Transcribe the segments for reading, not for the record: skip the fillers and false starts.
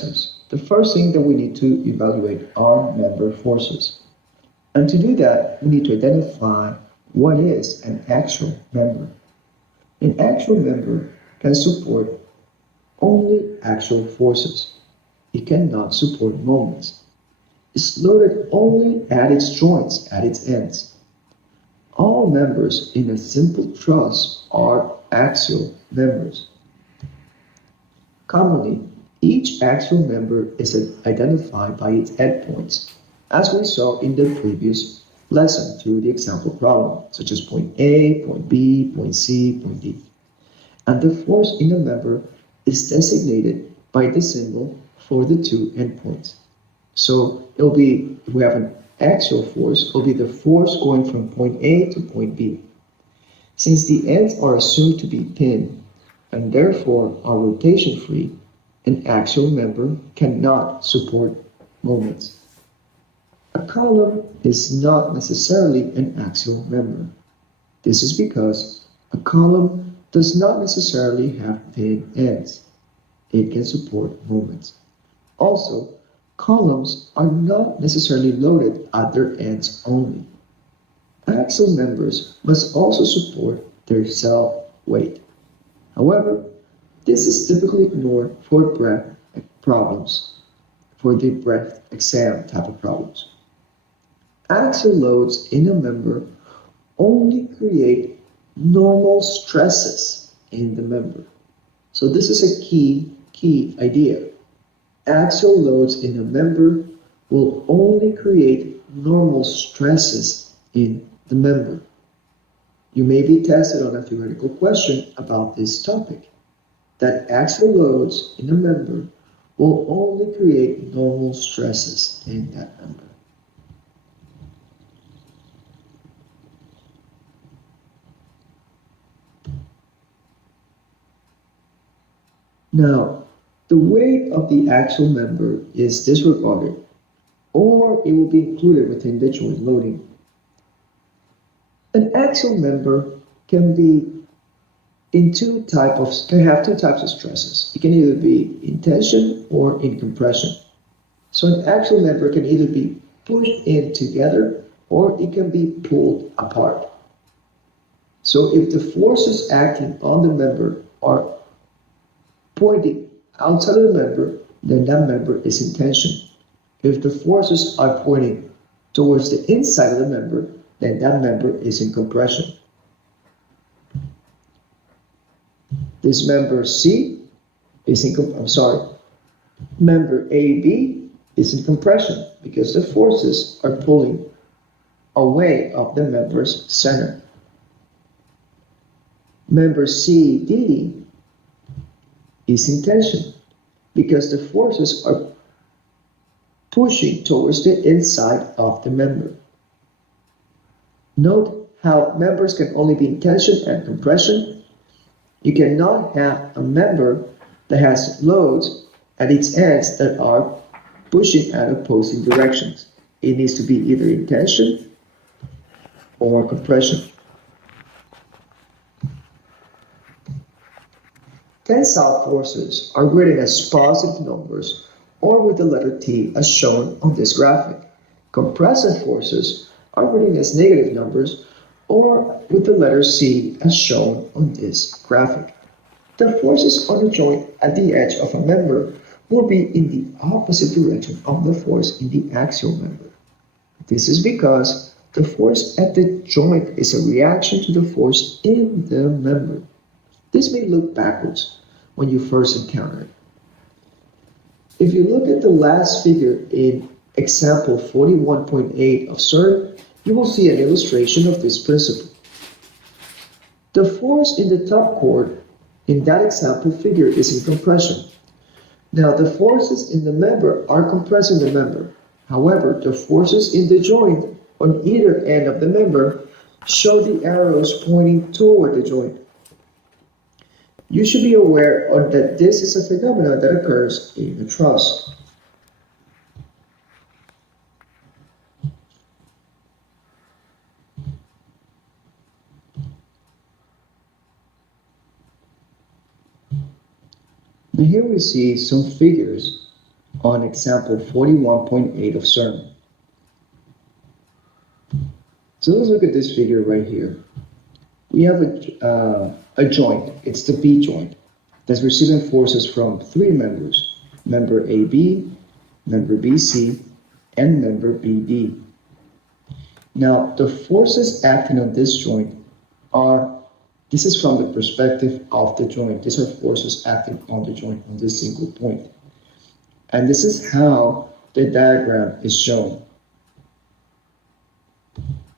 The first thing that we need to evaluate are member forces. And to do that, we need to identify what is an axial member. An axial member can support only axial forces. It cannot support moments. It's loaded only at its joints, at its ends. All members in a simple truss are axial members. Commonly, each axial member is identified by its endpoints, as we saw in the previous lesson through the example problem, such as point A, point B, point C, point D. And the force in the member is designated by the symbol for the two endpoints. So it'll be, if we have an axial force, it'll be the force going from point A to point B. Since the ends are assumed to be pinned and therefore are rotation free, an axial member cannot support moments. A column is not necessarily an axial member. This is because a column does not necessarily have pinned ends. It can support moments. Also, columns are not necessarily loaded at their ends only. Axial members must also support their self-weight. However, this is typically ignored for breadth problems, for the breadth exam type of problems. Axial loads in a member only create normal stresses in the member. So this is a key idea. Axial loads in a member will only create normal stresses in the member. You may be tested on a theoretical question about this topic, that axial loads in a member will only create normal stresses in that member. Now, the weight of the axial member is disregarded, or it will be included within the joint loading. An axial member can have two types of stresses. It can either be in tension or in compression. So an axial member can either be pushed in together or it can be pulled apart. So if the forces acting on the member are pointing outside of the member, then that member is in tension. If the forces are pointing towards the inside of the member, then that member is in compression. This member C is member AB is in compression because the forces are pulling away of the member's center. Member CD is in tension because the forces are pushing towards the inside of the member. Note how members can only be in tension and compression. You cannot have a member that has loads at its ends that are pushing at opposing directions. It needs to be either in tension or compression. Tensile forces are written as positive numbers or with the letter T as shown on this graphic. Compressive forces are written as negative numbers or with the letter C as shown on this graphic. The forces on the joint at the edge of a member will be in the opposite direction of the force in the axial member. This is because the force at the joint is a reaction to the force in the member. This may look backwards when you first encounter it. If you look at the last figure in example 41.8 of CERN, you will see an illustration of this principle. The force in the top chord in that example figure is in compression. Now the forces in the member are compressing the member. However, the forces in the joint on either end of the member show the arrows pointing toward the joint. You should be aware that this is a phenomenon that occurs in a truss. Now here we see some figures on example 41.8 of CERN. So let's look at this figure right here. We have a joint, it's the B joint, that's receiving forces from three members, member AB, member BC, and member BD. Now, the forces acting on this joint this is from the perspective of the joint. These are forces acting on the joint on this single point. And this is how the diagram is shown.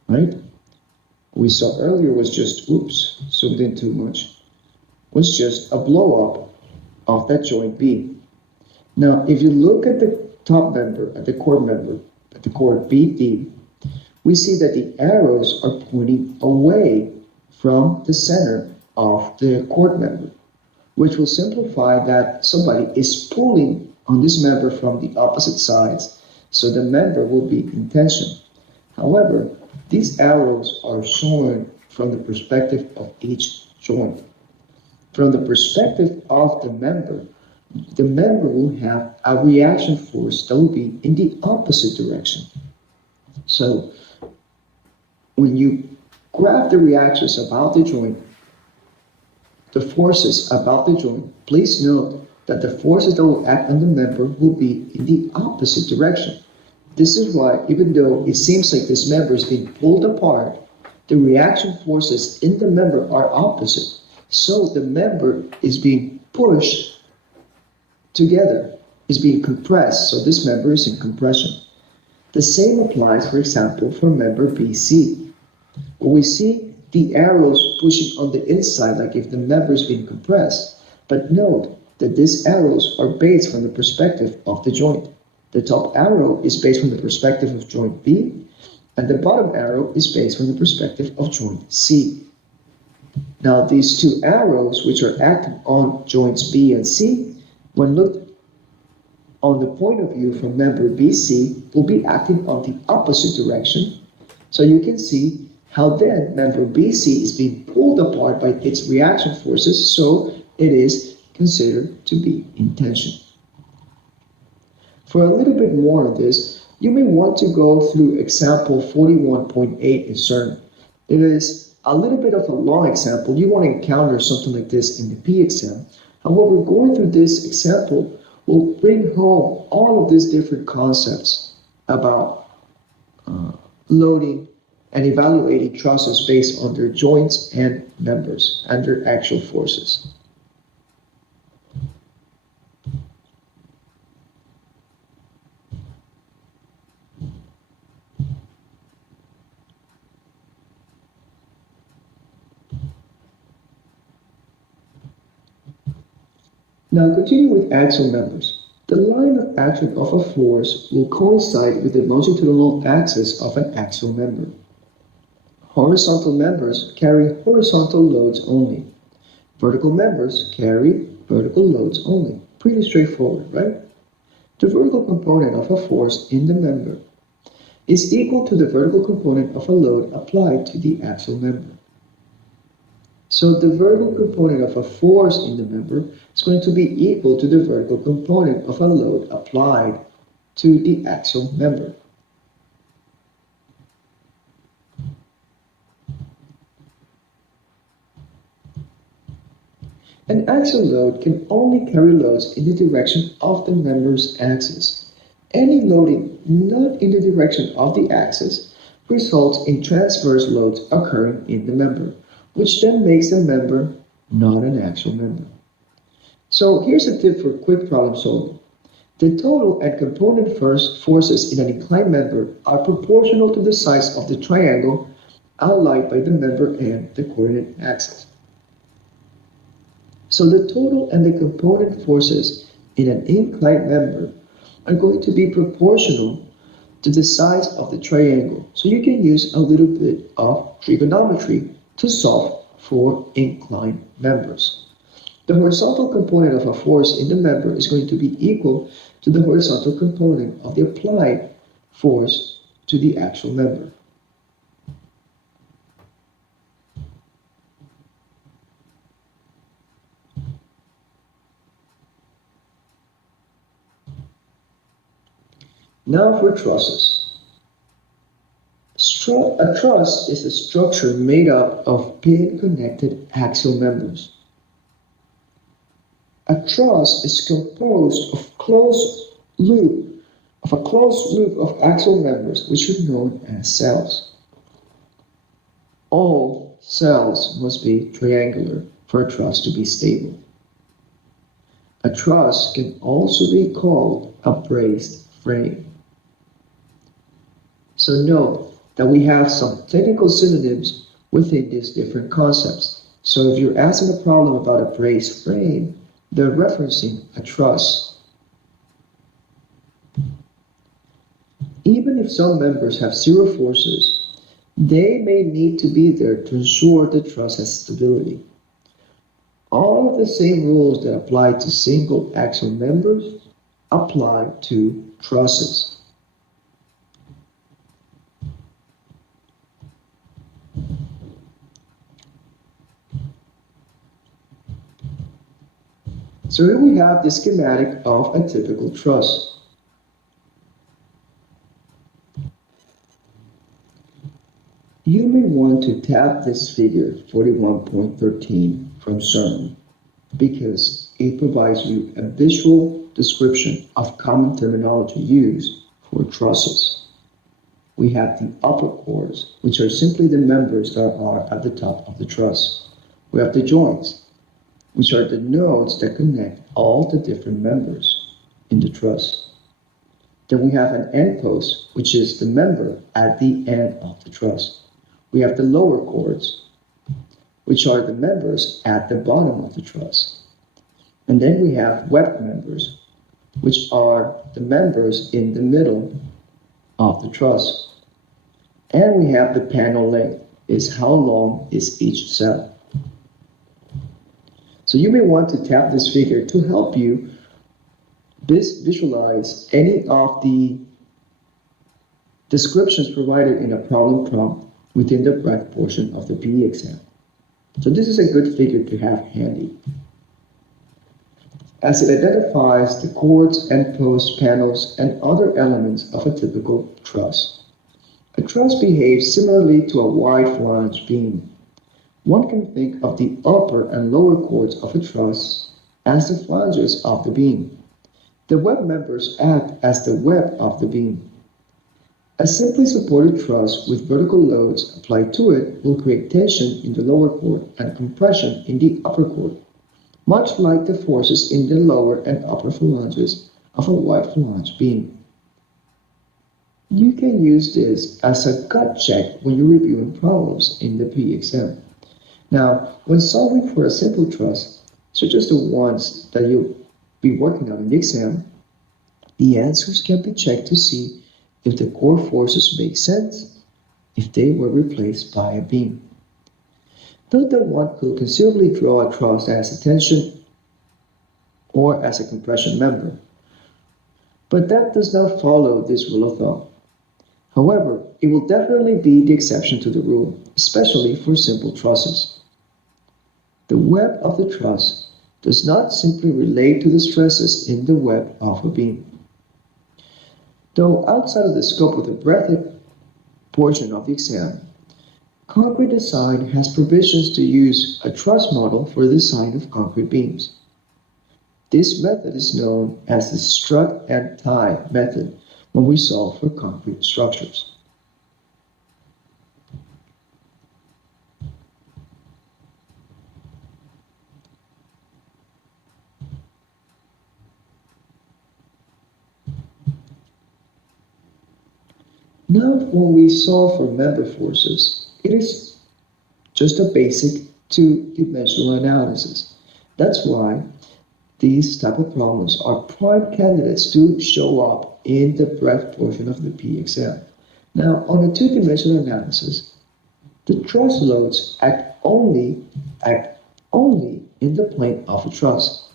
Right? We saw earlier was just, oops, zoomed in too much, was just a blow up of that joint B. Now, if you look at the top member, at the chord BD, we see that the arrows are pointing away from the center of the chord member, which will simplify that somebody is pulling on this member from the opposite sides, so the member will be in tension. However, these arrows are shown from the perspective of each joint. From the perspective of the member will have a reaction force that will be in the opposite direction. So, when you graph the reactions about the joint, the forces about the joint, please note that the forces that will act on the member will be in the opposite direction. This is why, even though it seems like this member is being pulled apart, the reaction forces in the member are opposite. So the member is being pushed together, is being compressed. So this member is in compression. The same applies, for example, for member BC. When we see the arrows pushing on the inside, like if the member is being compressed, but note that these arrows are based from the perspective of the joint. The top arrow is based from the perspective of joint B, and the bottom arrow is based from the perspective of joint C. Now, these two arrows, which are acting on joints B and C, when looked on the point of view from member BC, will be acting on the opposite direction. So you can see how then member BC is being pulled apart by its reaction forces, so it is considered to be in tension. For a little bit more on this, you may want to go through example 41.8 in CERN. It is a little bit of a long example. You won't encounter something like this in the P exam. However, going through this example will bring home all of these different concepts about loading and evaluating trusses based on their joints and members and their actual forces. Now continue with axial members. The line of action of a force will coincide with the longitudinal axis of an axial member. Horizontal members carry horizontal loads only. Vertical members carry vertical loads only. Pretty straightforward, right? The vertical component of a force in the member is equal to the vertical component of a load applied to the axial member. So the vertical component of a force in the member is going to be equal to the vertical component of a load applied to the axial member. An axial load can only carry loads in the direction of the member's axis. Any loading not in the direction of the axis results in transverse loads occurring in the member, which then makes the member not an axial member. So here's a tip for quick problem solving. The total and component forces in an inclined member are proportional to the size of the triangle outlined by the member and the coordinate axis. So the total and the component forces in an inclined member are going to be proportional to the size of the triangle. So you can use a little bit of trigonometry to solve for inclined members. The horizontal component of a force in the member is going to be equal to the horizontal component of the applied force to the actual member. Now for trusses. A truss is a structure made up of pin-connected axial members. A truss is composed of a closed loop of axial members, which are known as cells. All cells must be triangular for a truss to be stable. A truss can also be called a braced frame. So note that we have some technical synonyms within these different concepts. So if you're asking a problem about a braced frame, they're referencing a truss. Even if some members have zero forces, they may need to be there to ensure the truss has stability. All of the same rules that apply to single axial members apply to trusses. So here we have the schematic of a typical truss. You may want to tap this figure 41.13 from CERN because it provides you a visual description of common terminology used for trusses. We have the upper chords, which are simply the members that are at the top of the truss. We have the joints, which are the nodes that connect all the different members in the truss. Then we have an end post, which is the member at the end of the truss. We have the lower chords, which are the members at the bottom of the truss. And then we have web members, which are the members in the middle of the truss. And we have the panel length, is how long is each cell. So you may want to tap this figure to help you visualize any of the descriptions provided in a problem prompt within the breadth portion of the PE exam. So this is a good figure to have handy, as it identifies the chords, end posts, panels, and other elements of a typical truss. A truss behaves similarly to a wide flange beam. One can think of the upper and lower chords of a truss as the flanges of the beam. The web members act as the web of the beam. A simply supported truss with vertical loads applied to it will create tension in the lower chord and compression in the upper chord, much like the forces in the lower and upper phalanges of a wide flange beam. You can use this as a gut check when you're reviewing problems in the PE exam. Now, when solving for a simple truss, such as the ones that you'll be working on in the exam, the answers can be checked to see if the core forces make sense, if they were replaced by a beam. Note that one could conceivably draw a truss as a tension or as a compression member, but that does not follow this rule of thumb. However, it will definitely be the exception to the rule, especially for simple trusses. The web of the truss does not simply relate to the stresses in the web of a beam. Though outside of the scope of the breadth portion of the exam, concrete design has provisions to use a truss model for the design of concrete beams. This method is known as the strut and tie method when we solve for concrete structures. Now, when we solve for member forces, it is just a basic two-dimensional analysis. That's why these type of problems are prime candidates to show up in the breadth portion of the PE exam. Now, on a two-dimensional analysis, the truss loads act only in the plane of a truss.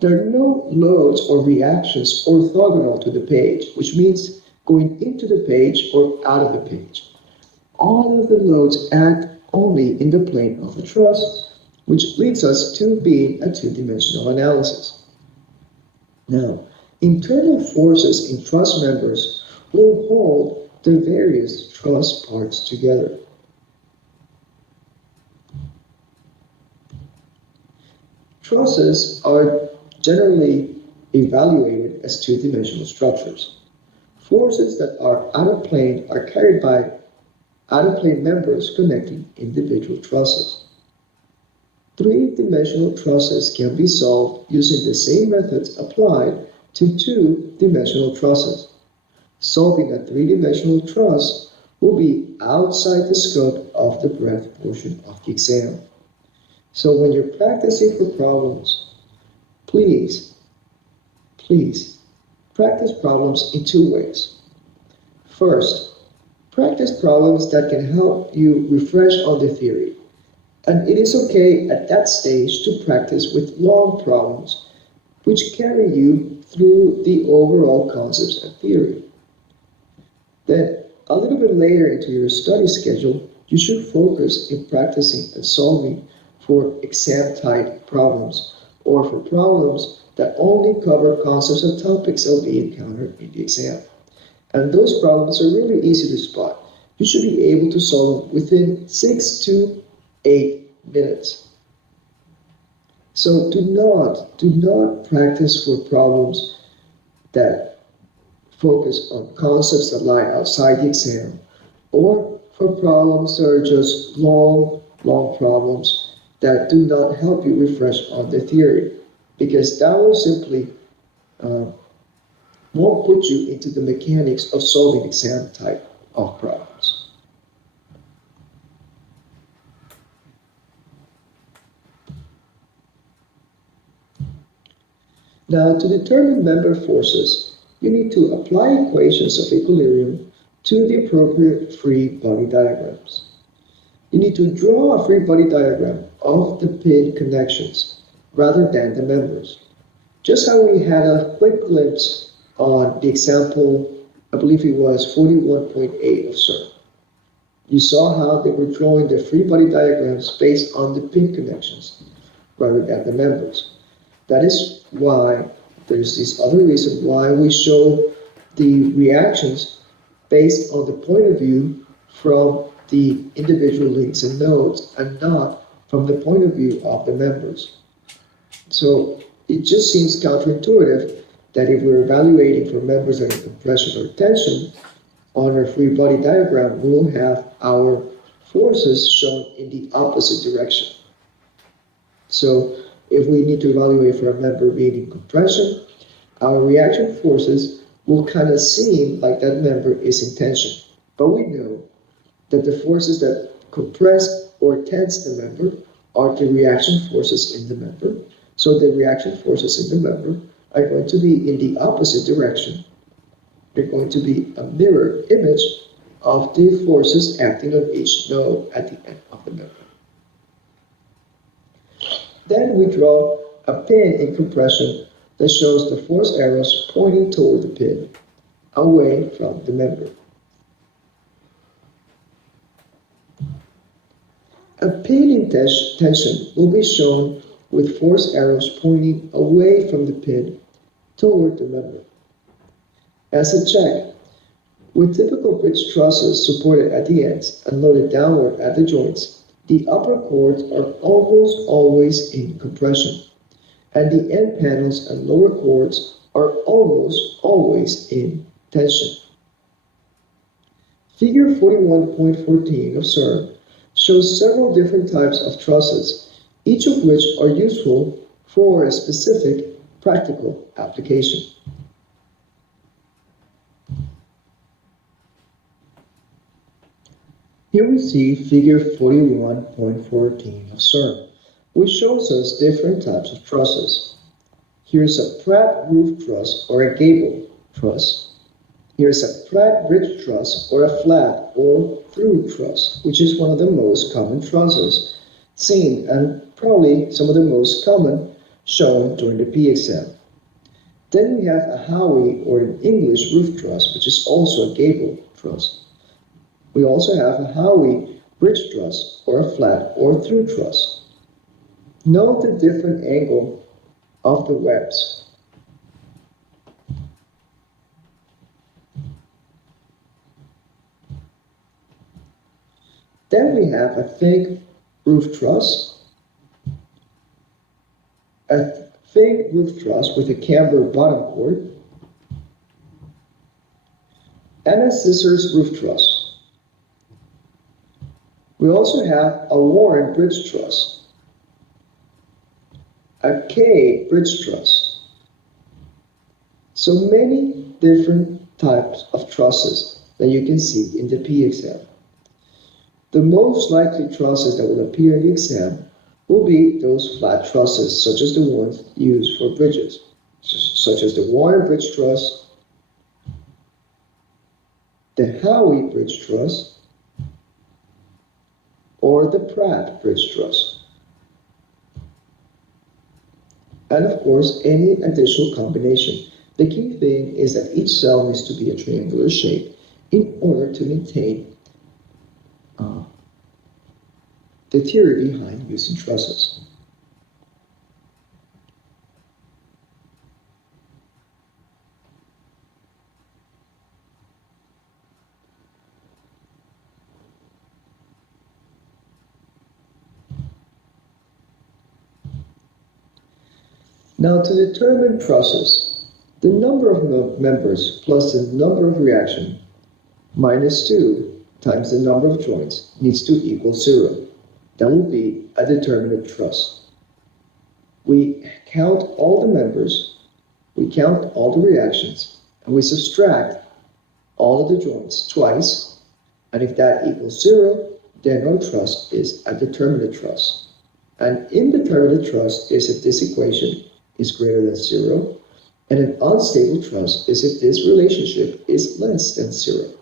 There are no loads or reactions orthogonal to the page, which means going into the page or out of the page. All of the loads act only in the plane of the truss, which leads us to being a two-dimensional analysis. Now, Internal forces in truss members will hold the various truss parts together. Trusses are generally evaluated as two-dimensional structures. Forces that are out of plane are carried by out-of-plane members connecting individual trusses. Three-dimensional trusses can be solved using the same methods applied to two-dimensional trusses. Solving a three-dimensional truss will be outside the scope of the breadth portion of the exam. So when you're practicing for problems, please practice problems in two ways. First, practice problems that can help you refresh on the theory. And it is okay at that stage to practice with long problems, which carry you through the overall concepts and theory. Then, a little bit later into your study schedule, you should focus in practicing and solving for exam-type problems, or for problems that only cover concepts and topics that will be encountered in the exam. And those problems are really easy to spot. You should be able to solve them within 6 to 8 minutes. So do not practice for problems that focus on concepts that lie outside the exam, or for problems that are just long problems that do not help you refresh on the theory, because that will simply won't put you into the mechanics of solving exam type of problems. Now, to determine member forces, you need to apply equations of equilibrium to the appropriate free body diagrams. You need to draw a free body diagram of the pin connections rather than the members. Just how we had a quick glimpse on the example, I believe it was 41.8 of CERN. You saw how they were drawing the free body diagrams based on the pin connections rather than the members. That is why there's this other reason why we show the reactions based on the point of view from the individual links and nodes and not from the point of view of the members. So it just seems counterintuitive that if we're evaluating for members that are compression or tension, on our free body diagram, we will have our forces shown in the opposite direction. So if we need to evaluate for a member being in compression, our reaction forces will kind of seem like that member is in tension. But we know that the forces that compress or tense the member are the reaction forces in the member. So the reaction forces in the member are going to be in the opposite direction. They're going to be a mirror image of the forces acting on each node at the end of the member. Then we draw a pin in compression that shows the force arrows pointing toward the pin, away from the member. A pin in tension will be shown with force arrows pointing away from the pin toward the member. As a check, with typical bridge trusses supported at the ends and loaded downward at the joints, the upper cords are almost always in compression, and the end panels and lower cords are almost always in tension. Figure 41.14 of CERN shows several different types of trusses, each of which are useful for a specific practical application. Here we see figure 41.14 of CERN, which shows us different types of trusses. Here's a Pratt roof truss or a gable truss. Here's a Pratt bridge truss or a flat or through truss, which is one of the most common trusses seen and probably some of the most common shown during the P exam. Then we have a Howie or an English roof truss, which is also a gable truss. We also have a Howie bridge truss or a flat or through truss. Note the different angle of the webs. Then we have a thick roof truss, a thick roof truss with a camber bottom chord, and a scissors roof truss. We also have a Warren bridge truss, a K bridge truss. So many different types of trusses that you can see in the P exam. The most likely trusses that will appear in the exam will be those flat trusses, such as the ones used for bridges, such as the Warren bridge truss, the Howie bridge truss, or the Pratt bridge truss. And of course, any additional combination. The key thing is that each cell needs to be a triangular shape in order to maintain the theory behind using trusses. Now, to determine trusses, the number of members plus the number of reaction minus 2 times the number of joints needs to equal 0. That will be a determinate truss. We count all the members, we count all the reactions, and we subtract all of the joints twice, and if that equals 0, then our truss is a determinate truss. An indeterminate truss is if this equation is greater than 0, and an unstable truss is if this relationship is less than 0.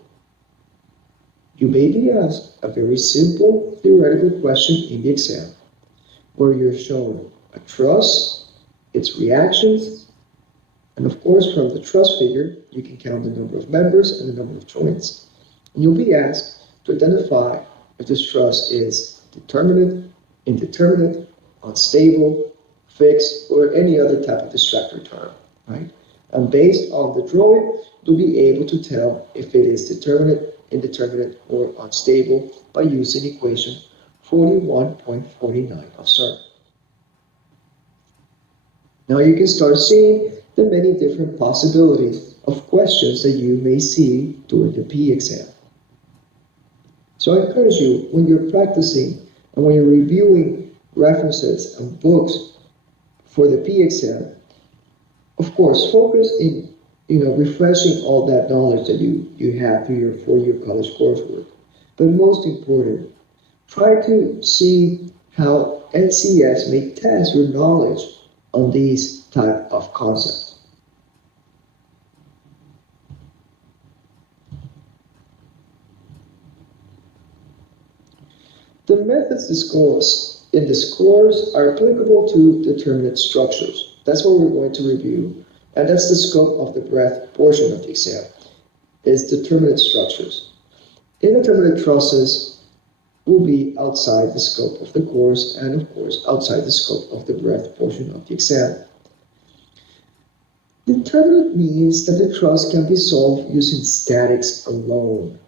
You may be asked a very simple theoretical question in the exam, where you're shown a truss, its reactions, and of course from the truss figure, you can count the number of members and the number of joints. And you'll be asked to identify if this truss is determinate, indeterminate, unstable, fixed, or any other type of distractor term, right? And based on the drawing, you'll be able to tell if it is determinate, indeterminate, or unstable by using equation 41.49 of CERN. Now you can start seeing the many different possibilities of questions that you may see during the P exam. So I encourage you, when you're practicing and when you're reviewing references and books for the P exam, of course, focus in refreshing all that knowledge that you have through your 4-year college coursework. But most important, try to see how NCS may test your knowledge on these type of concepts. The methods discussed in this course are applicable to determinate structures. That's what we're going to review. And that's the scope of the breadth portion of the exam, is determinate structures. Indeterminate trusses will be outside the scope of the course and, of course, outside the scope of the breadth portion of the exam. Determinate means that the truss can be solved using statics alone.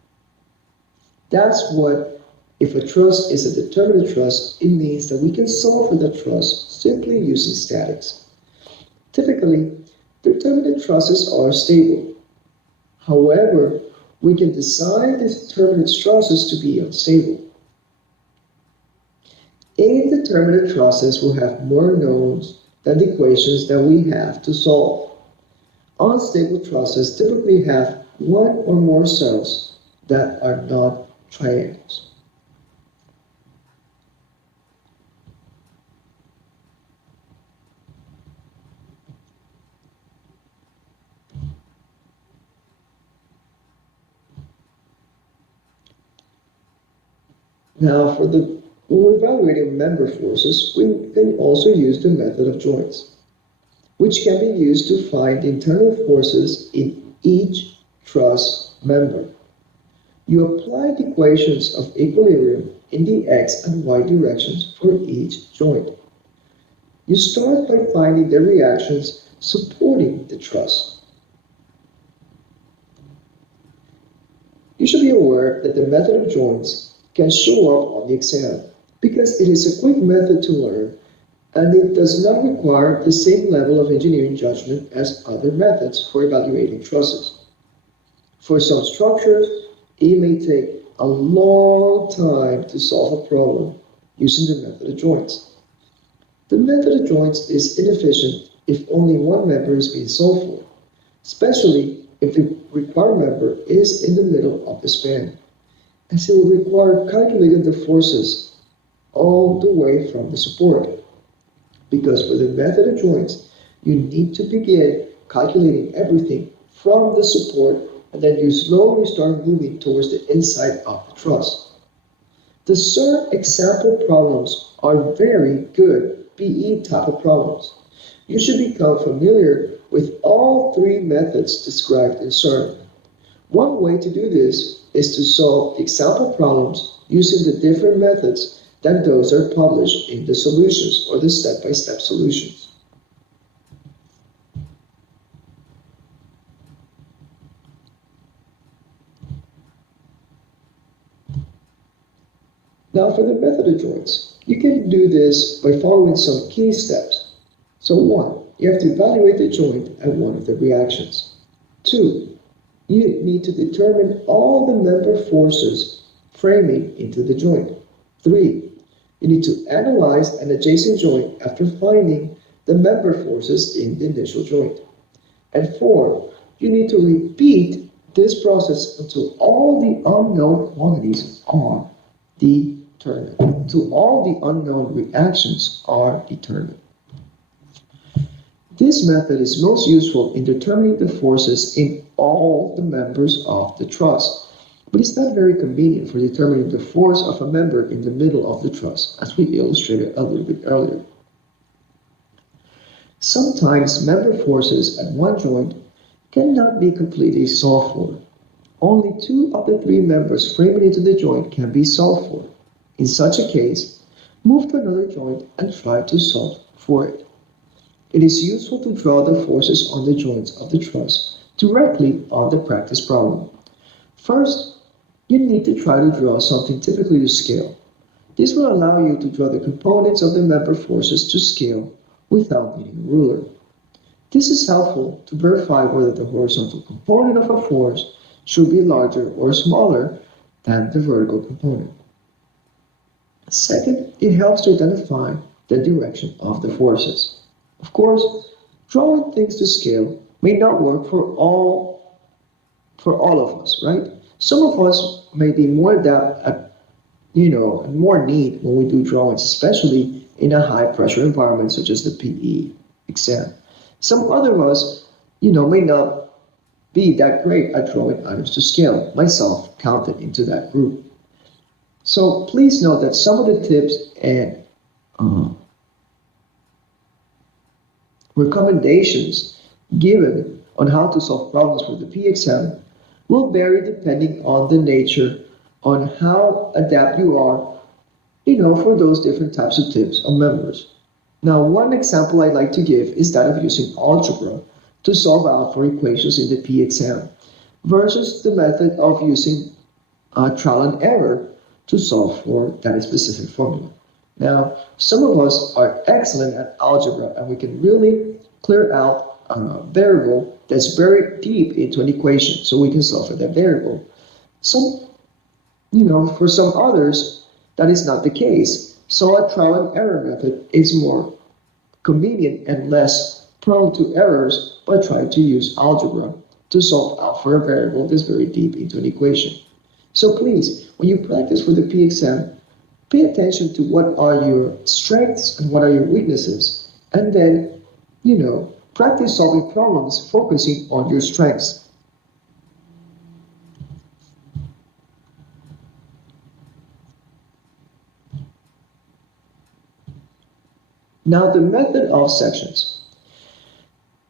That's what, if a truss is a determinate truss, it means that we can solve for that truss simply using statics. Typically, determinate trusses are stable. However, we can design the determinate trusses to be unstable. Indeterminate trusses will have more knowns than the equations that we have to solve. Unstable trusses typically have one or more cells that are not triangles. Now, when we're evaluating member forces, we can also use the method of joints, which can be used to find the internal forces in each truss member. You apply the equations of equilibrium in the x and y directions for each joint. You start by finding the reactions supporting the truss. You should be aware that the method of joints can show up on the exam because it is a quick method to learn and it does not require the same level of engineering judgment as other methods for evaluating trusses. For some structures, it may take a long time to solve a problem using the method of joints. The method of joints is inefficient if only one member is being solved for, especially if the required member is in the middle of the span, as it will require calculating the forces all the way from the support. Because for the method of joints, you need to begin calculating everything from the support and then you slowly start moving towards the inside of the truss. The CERN example problems are very good PE type of problems. You should become familiar with all three methods described in CERN. One way to do this is to solve example problems using the different methods than those are published in the solutions or the step-by-step solutions. Now for the method of joints, you can do this by following some key steps. So 1, you have to evaluate the joint at one of the reactions. 2, you need to determine all the member forces framing into the joint. 3, you need to analyze an adjacent joint after finding the member forces in the initial joint. And 4, you need to repeat this process until all the unknown quantities are determined, until all the unknown reactions are determined. This method is most useful in determining the forces in all the members of the truss. But it's not very convenient for determining the force of a member in the middle of the truss, as we illustrated a little bit earlier. Sometimes member forces at one joint cannot be completely solved for. Only 2 of the 3 members framing into the joint can be solved for. In such a case, move to another joint and try to solve for it. It is useful to draw the forces on the joints of the truss directly on the practice problem. First, you need to try to draw something typically to scale. This will allow you to draw the components of the member forces to scale without needing a ruler. This is helpful to verify whether the horizontal component of a force should be larger or smaller than the vertical component. Second, it helps to identify the direction of the forces. Of course, drawing things to scale may not work for all of us, right? Some of us may be more more need when we do drawings, especially in a high pressure environment such as the PE exam. Some other of us, may not be that great at drawing items to scale, myself counted into that group. So please note that some of the tips and recommendations given on how to solve problems for the PE exam will vary depending on the nature, on how adept you are, for those different types of tips or members. Now, one example I like to give is that of using algebra to solve out for equations in the PE exam versus the method of using trial and error to solve for that specific formula. Now, some of us are excellent at algebra and we can really clear out a variable that's very deep into an equation so we can solve for that variable. For some others, that is not the case. So a trial and error method is more convenient and less prone to errors by trying to use algebra to solve out for a variable that's very deep into an equation. So please, when you practice for the PE exam, pay attention to what are your strengths and what are your weaknesses, and then, practice solving problems focusing on your strengths. Now, the method of sections.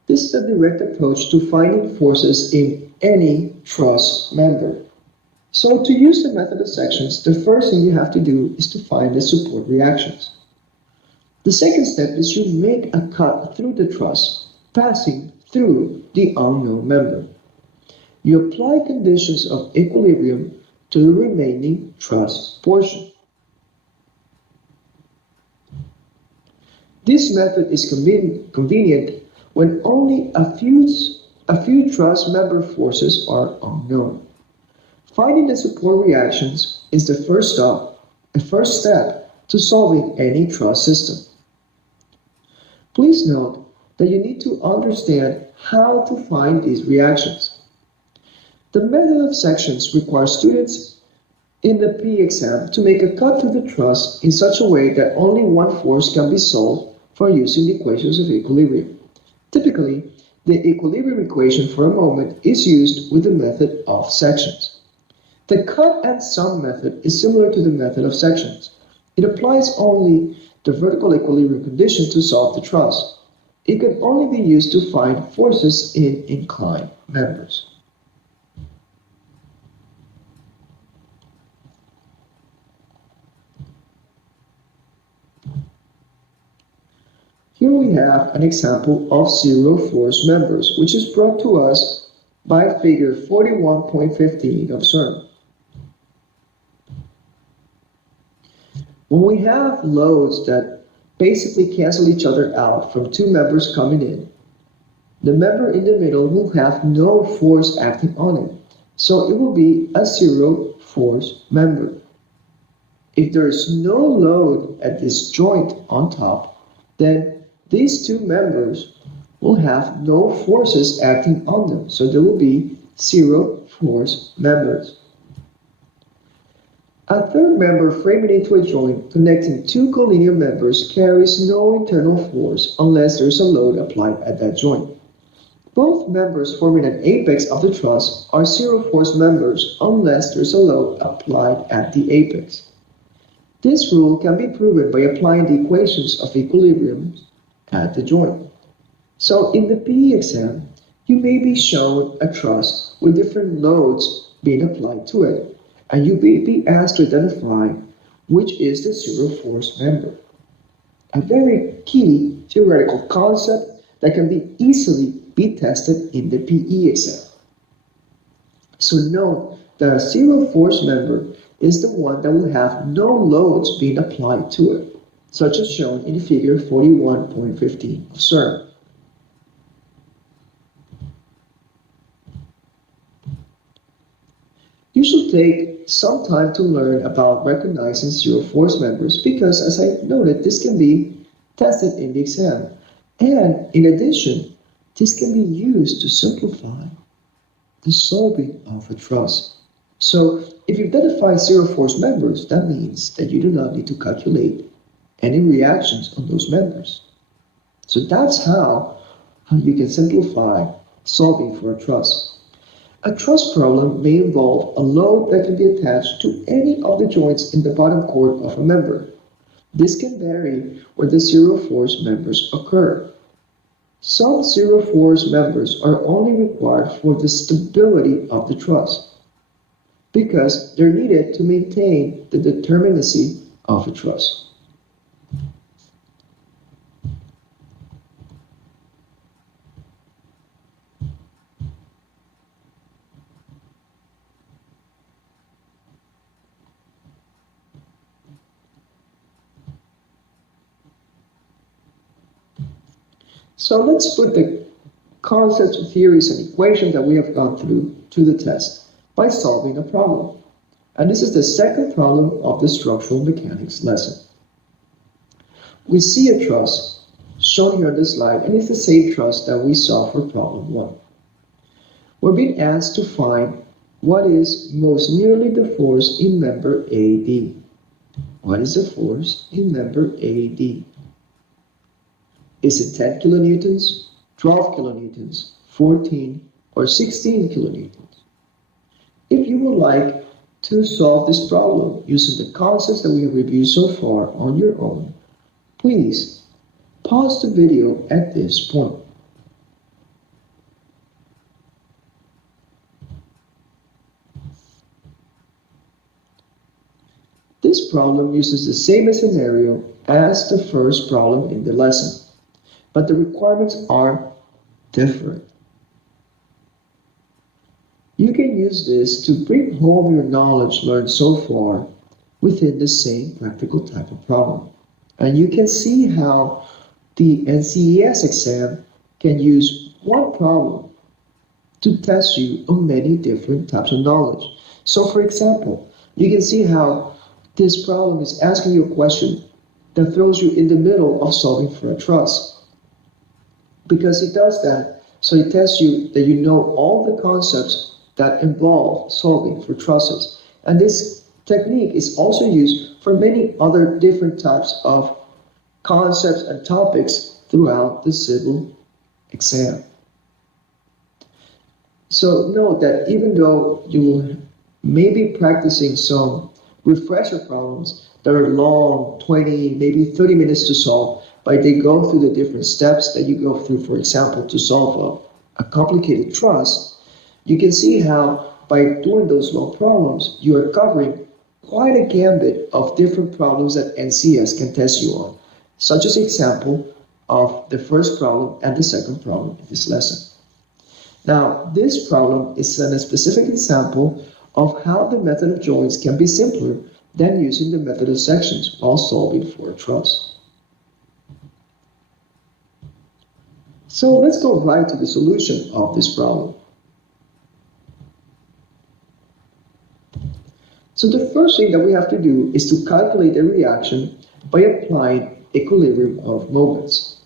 This is a direct approach to finding forces in any truss member. So to use the method of sections, the first thing you have to do is to find the support reactions. The second step is you make a cut through the truss, passing through the unknown member. You apply conditions of equilibrium to the remaining truss portion. This method is convenient when only a few truss member forces are unknown. Finding the support reactions is the first step to solving any truss system. Please note that you need to understand how to find these reactions. The method of sections requires students in the PE exam to make a cut through the truss in such a way that only one force can be solved for using the equations of equilibrium. Typically, the equilibrium equation for a moment is used with the method of sections. The cut and sum method is similar to the method of sections. It applies only the vertical equilibrium condition to solve the truss. It can only be used to find forces in inclined members. Here we have an example of zero force members, which is brought to us by figure 41.15 of CERN. When we have loads that basically cancel each other out from two members coming in, the member in the middle will have no force acting on it, so it will be a zero force member. If there is no load at this joint on top, then these two members will have no forces acting on them, so there will be zero force members. A third member framing into a joint connecting two collinear members carries no internal force unless there is a load applied at that joint. Both members forming an apex of the truss are zero force members unless there is a load applied at the apex. This rule can be proven by applying the equations of equilibrium at the joint. So in the PE exam, you may be shown a truss with different loads being applied to it, and you may be asked to identify which is the zero force member. A very key theoretical concept that can be easily be tested in the PE exam. So note that a zero force member is the one that will have no loads being applied to it, such as shown in figure 41.15 of CERN. You should take some time to learn about recognizing zero force members because, as I noted, this can be tested in the exam. And in addition, this can be used to simplify the solving of a truss. So if you identify zero force members, that means that you do not need to calculate any reactions on those members. So that's how you can simplify solving for a truss. A truss problem may involve a load that can be attached to any of the joints in the bottom chord of a member. This can vary where the zero force members occur. Some zero force members are only required for the stability of the truss because they're needed to maintain the determinacy of a truss. So let's put the concepts, theories, and equations that we have gone through to the test by solving a problem. And this is the second problem of the structural mechanics lesson. We see a truss shown here on the slide, and it's the same truss that we saw for problem 1. We're being asked to find what is most nearly the force in member AD. What is the force in member AD? Is it 10 kilonewtons, 12 kilonewtons, 14, or 16 kilonewtons? If you would like to solve this problem using the concepts that we have reviewed so far on your own, please pause the video at this point. This problem uses the same scenario as the first problem in the lesson, but the requirements are different. You can use this to bring home your knowledge learned so far within the same practical type of problem. And you can see how the NCES exam can use one problem to test you on many different types of knowledge. So for example, you can see how this problem is asking you a question that throws you in the middle of solving for a truss. Because it does that, so it tests you that you know all the concepts that involve solving for trusses. And this technique is also used for many other different types of concepts and topics throughout the civil exam. So note that even though you may be practicing some refresher problems that are long, 20, maybe 30 minutes to solve, but they go through the different steps that you go through, for example, to solve a complicated truss, you can see how by doing those long problems, you are covering quite a gambit of different problems that NCES can test you on, such as example of the first problem and the second problem in this lesson. Now, this problem is a specific example of how the method of joints can be simpler than using the method of sections while solving for a truss. So let's go right to the solution of this problem. So the first thing that we have to do is to calculate the reaction by applying equilibrium of moments.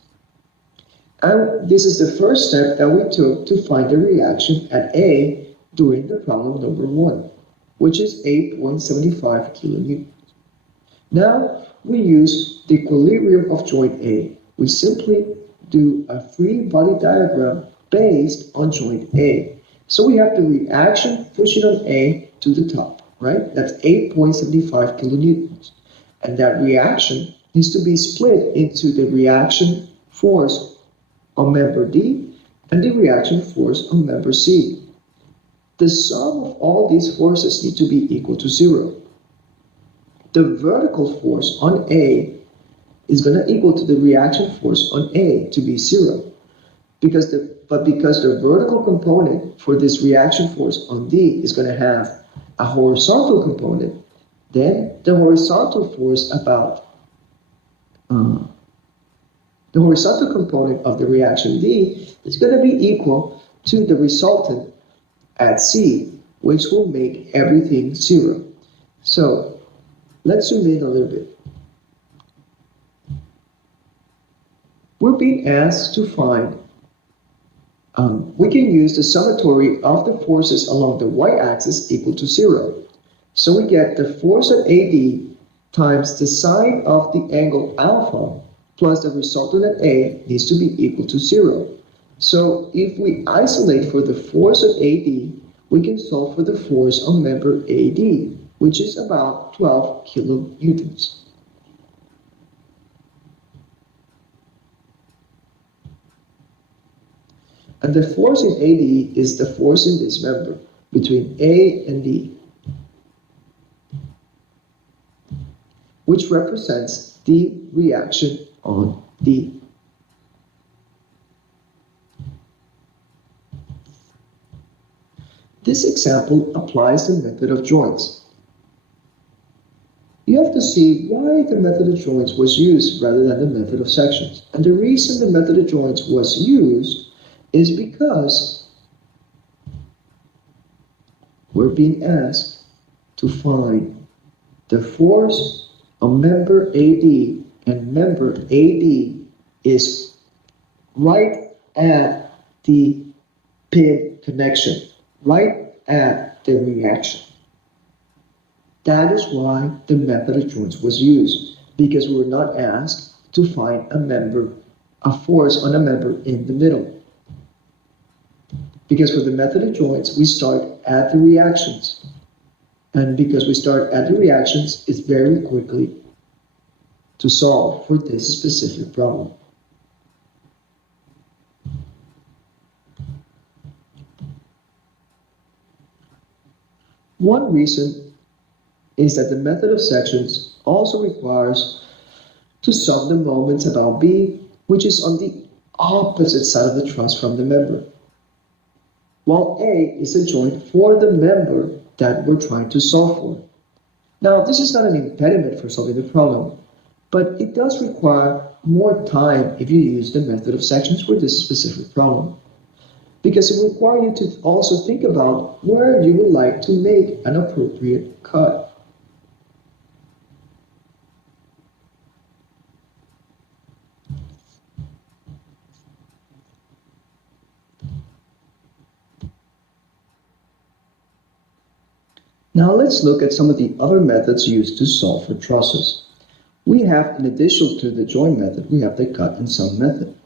And this is the first step that we took to find the reaction at A during the problem number 1, which is 8.75 kilonewtons. Now we use the equilibrium of joint A. We simply do a free body diagram based on joint A. So we have the reaction pushing on A to the top, right? That's 8.75 kilonewtons. And that reaction needs to be split into the reaction force on member D and the reaction force on member C. The sum of all these forces need to be equal to 0. The vertical force on A is going to equal to the reaction force on A to be 0. Because the vertical component for this reaction force on D is going to have a horizontal component, then the horizontal force the horizontal component of the reaction D is going to be equal to the resultant at C, which will make everything 0. So let's zoom in a little bit. We're being asked to find, we can use the summatory of the forces along the y-axis equal to 0. So we get the force at AD times the sine of the angle alpha plus the resultant at A needs to be equal to 0. So if we isolate for the force of AD, we can solve for the force on member AD, which is about 12 kilonewtons. And the force in AD is the force in this member between A and D, which represents the reaction on D. This example applies the method of joints. You have to see why the method of joints was used rather than the method of sections. And the reason the method of joints was used is because we're being asked to find the force on member AD, and member AD is right at the pin connection, right at the reaction. That is why the method of joints was used, because we were not asked to find a force on a member in the middle. Because for the method of joints, we start at the reactions. And because we start at the reactions, it's very quickly to solve for this specific problem. One reason is that the method of sections also requires to sum the moments about B, which is on the opposite side of the truss from the member. while A is a joint for the member that we're trying to solve for. Now, this is not an impediment for solving the problem, but it does require more time if you use the method of sections for this specific problem, because it will require you to also think about where you would like to make an appropriate cut. Now let's look at some of the other methods used to solve for trusses. We have, in addition to the join method, we have the cut and sum method.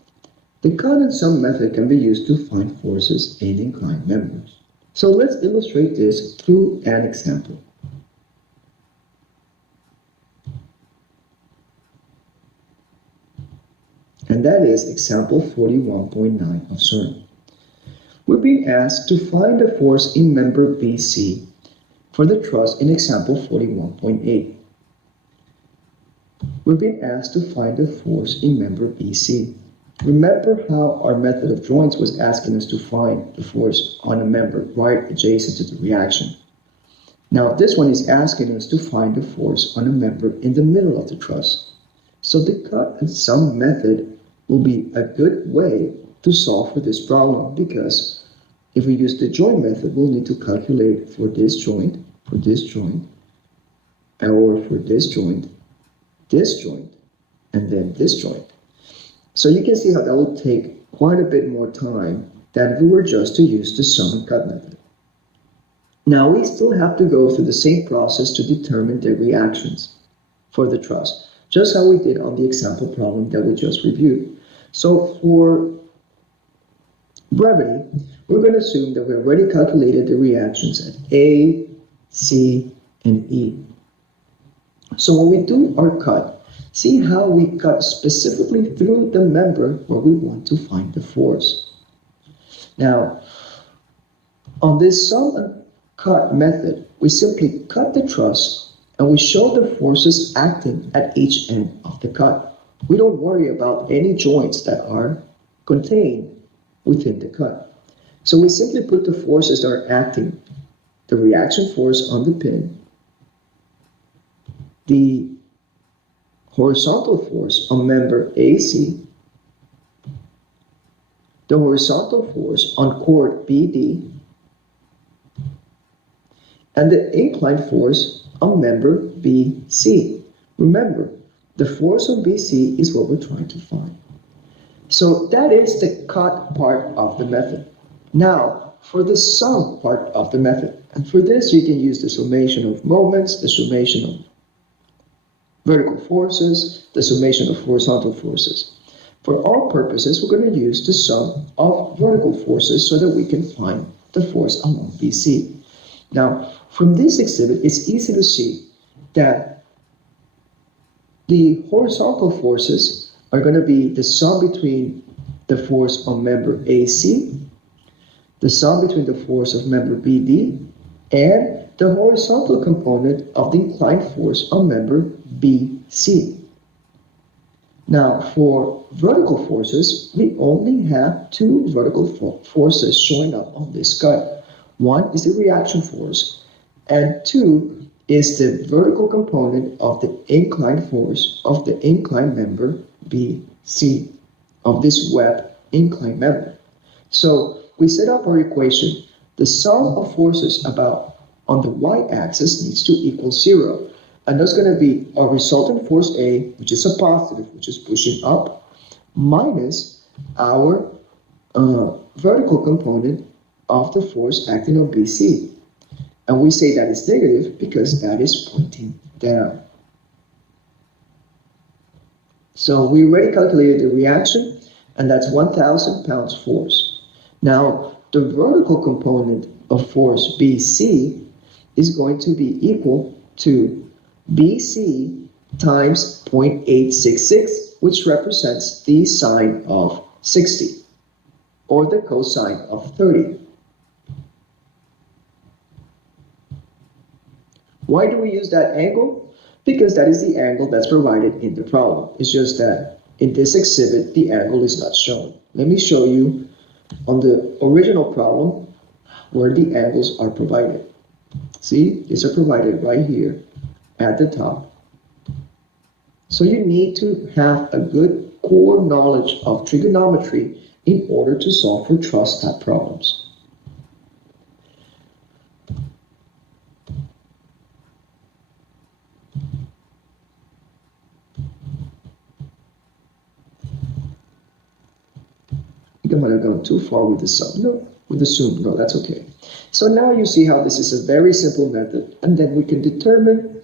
The cut and sum method can be used to find forces in inclined members. So let's illustrate this through an example. And that is example 41.9 of CERN. We're being asked to find a force in member BC for the truss in example 41.8. We're being asked to find a force in member BC. Remember how our method of joints was asking us to find the force on a member right adjacent to the reaction. Now this one is asking us to find the force on a member in the middle of the truss. So the cut and sum method will be a good way to solve for this problem, because if we use the joint method, we'll need to calculate for this joint, or for this joint, and then this joint. So you can see how that will take quite a bit more time than if we were just to use the sum and cut method. Now we still have to go through the same process to determine the reactions for the truss, just how we did on the example problem that we just reviewed. So for brevity, we're going to assume that we already calculated the reactions at A, C, and E. So when we do our cut, see how we cut specifically through the member where we want to find the force. Now, on this sum and cut method, we simply cut the truss and we show the forces acting at each end of the cut. We don't worry about any joints that are contained within the cut. So we simply put the forces that are acting, the reaction force on the pin, the horizontal force on member AC, the horizontal force on chord BD, and the inclined force on member BC. Remember, the force on BC is what we're trying to find. So that is the cut part of the method. Now, for the sum part of the method, and for this you can use the summation of moments, the summation of vertical forces, the summation of horizontal forces. For all purposes, we're going to use the sum of vertical forces so that we can find the force along BC. Now, from this exhibit, it's easy to see that the horizontal forces are going to be the sum between the force on member AC, the sum between the force of member BD, and the horizontal component of the inclined force on member BC. Now, for vertical forces, we only have two vertical forces showing up on this cut. One is the reaction force, and two is the vertical component of the inclined force of the inclined member BC, of this web inclined member. So we set up our equation. The sum of forces about on the y-axis needs to equal 0. And that's going to be a resultant force A, which is a positive, which is pushing up, minus our vertical component of the force acting on BC. And we say that is negative because that is pointing down. So we already calculated the reaction, and that's 1,000 pounds force. Now, the vertical component of force BC is going to be equal to BC times 0.866, which represents the sine of 60, or the cosine of 30. Why do we use that angle? Because that is the angle that's provided in the problem. It's just that in this exhibit, the angle is not shown. Let me show you on the original problem where the angles are provided. See, these are provided right here at the top. So you need to have a good core knowledge of trigonometry in order to solve for truss type problems. I think I might have gone too far with the sum. No, with the sum. No, that's okay. So now you see how this is a very simple method, and then we can determine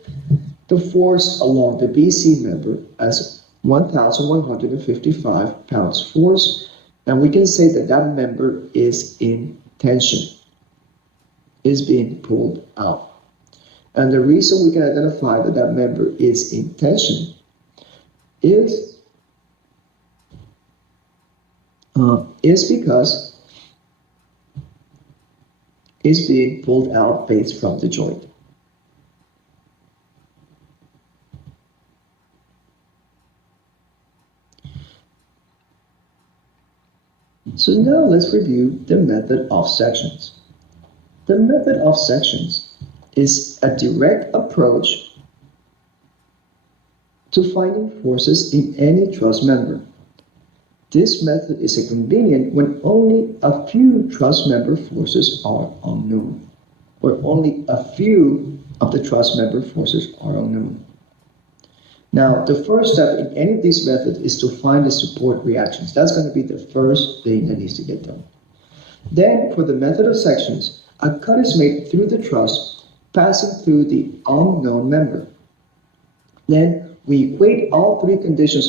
the force along the BC member as 1,155 pounds force, and we can say that that member is in tension, is being pulled out. And the reason we can identify that that member is in tension is because it's being pulled out based from the joint. So now let's review the method of sections. The method of sections is a direct approach to finding forces in any truss member. This method is convenient when only a few truss member forces are unknown, or only a few of the truss member forces are unknown. Now, the first step in any of these methods is to find the support reactions. That's going to be the first thing that needs to get done. Then, for the method of sections, a cut is made through the truss, passing through the unknown member. Then, we equate all three conditions